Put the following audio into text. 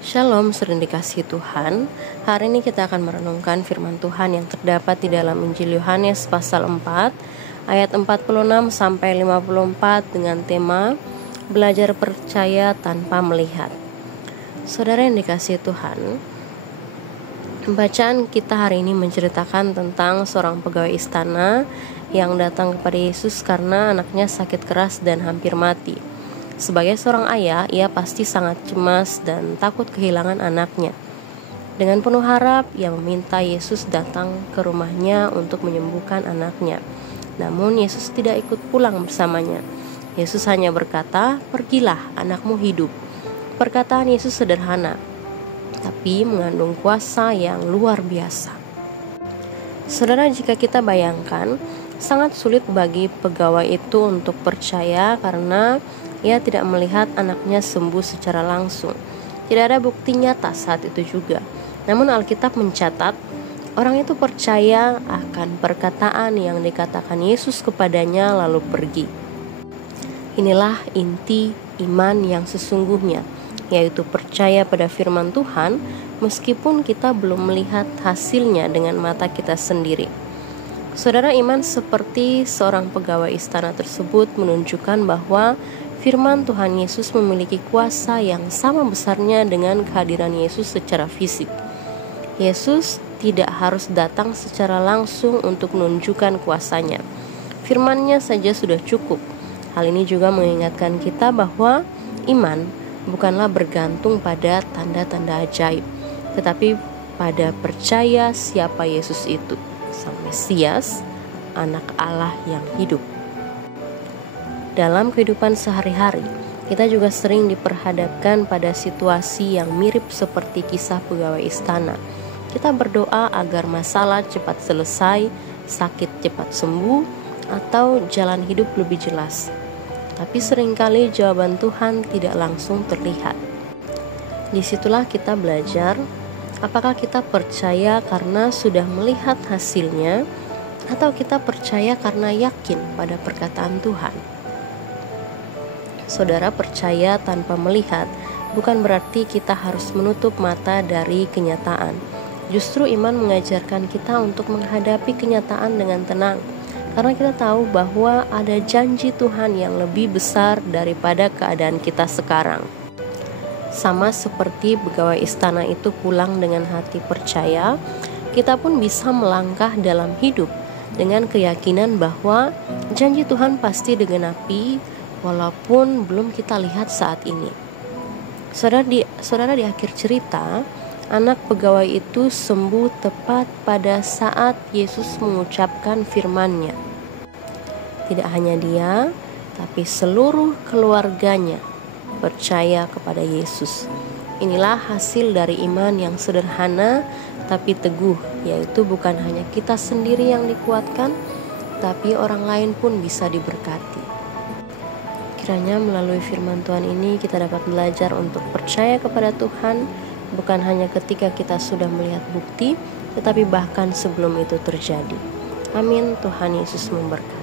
Shalom, sering dikasihi Tuhan. Hari ini kita akan merenungkan firman Tuhan yang terdapat di dalam Injil Yohanes pasal 4 ayat 46 sampai 54 dengan tema belajar percaya tanpa melihat. Saudara yang dikasihi Tuhan, bacaan kita hari ini menceritakan tentang seorang pegawai istana yang datang kepada Yesus karena anaknya sakit keras dan hampir mati. Sebagai seorang ayah, ia pasti sangat cemas dan takut kehilangan anaknya. Dengan penuh harap, ia meminta Yesus datang ke rumahnya untuk menyembuhkan anaknya. Namun Yesus tidak ikut pulang bersamanya. Yesus hanya berkata, "Pergilah, anakmu hidup." Perkataan Yesus sederhana, tapi mengandung kuasa yang luar biasa. Saudara, jika kita bayangkan, sangat sulit bagi pegawai itu untuk percaya karena ia tidak melihat anaknya sembuh secara langsung. Tidak ada bukti nyata saat itu juga. Namun Alkitab mencatat, orang itu percaya akan perkataan yang dikatakan Yesus kepadanya lalu pergi. Inilah inti iman yang sesungguhnya, yaitu percaya pada firman Tuhan meskipun kita belum melihat hasilnya dengan mata kita sendiri. Saudara, iman seperti seorang pegawai istana tersebut menunjukkan bahwa firman Tuhan Yesus memiliki kuasa yang sama besarnya dengan kehadiran Yesus secara fisik. Yesus tidak harus datang secara langsung untuk menunjukkan kuasanya. Firman-Nya saja sudah cukup. Hal ini juga mengingatkan kita bahwa iman bukanlah bergantung pada tanda-tanda ajaib, tetapi pada percaya siapa Yesus itu, Sang Mesias, Anak Allah yang hidup. Dalam kehidupan sehari-hari, kita juga sering diperhadapkan pada situasi yang mirip seperti kisah pegawai istana. Kita berdoa agar masalah cepat selesai, sakit cepat sembuh, atau jalan hidup lebih jelas. Tapi seringkali jawaban Tuhan tidak langsung terlihat. Disitulah kita belajar, apakah kita percaya karena sudah melihat hasilnya, atau kita percaya karena yakin pada perkataan Tuhan. Saudara, percaya tanpa melihat bukan berarti kita harus menutup mata dari kenyataan. Justru iman mengajarkan kita untuk menghadapi kenyataan dengan tenang, karena kita tahu bahwa ada janji Tuhan yang lebih besar daripada keadaan kita sekarang. Sama seperti pegawai istana itu pulang dengan hati percaya, kita pun bisa melangkah dalam hidup dengan keyakinan bahwa janji Tuhan pasti digenapi walaupun belum kita lihat saat ini. Saudara, di akhir cerita, anak pegawai itu sembuh tepat pada saat Yesus mengucapkan firman-Nya. Tidak hanya dia, tapi seluruh keluarganya percaya kepada Yesus. Inilah hasil dari iman yang sederhana tapi teguh, yaitu bukan hanya kita sendiri yang dikuatkan, tapi orang lain pun bisa diberkati. Kiranya melalui firman Tuhan ini kita dapat belajar untuk percaya kepada Tuhan, bukan hanya ketika kita sudah melihat bukti, tetapi bahkan sebelum itu terjadi. Amin. Tuhan Yesus memberkati.